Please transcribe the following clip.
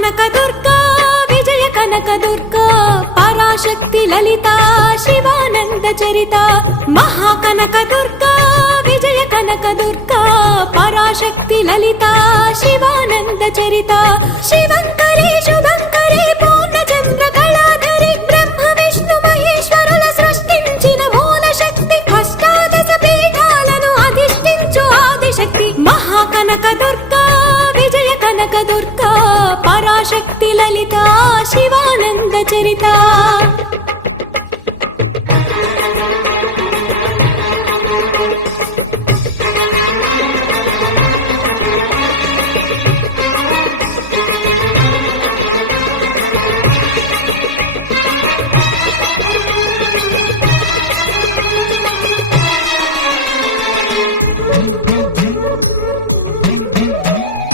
కనక దుర్గా విజయ కనక దుర్గా పరాశక్తి లలిత శివానంద చరిత మహాకనక దుర్గా విజయ కనక దుర్గా పరాశక్తి లలిత శివానంద చరిత శివంకరి శుభంకరి పూర్ణచంద్ర కళాధరి బ్రహ్మ విష్ణు మహేశ్వరుల సృష్టించిన మూల శక్తి అష్టాదశ పీఠాలను అధిష్ఠించు ఆదిశక్తి మహాకనక దుర్గా విజయ కనక దుర్గా పరాశక్తి లలిత శివానంద చరిత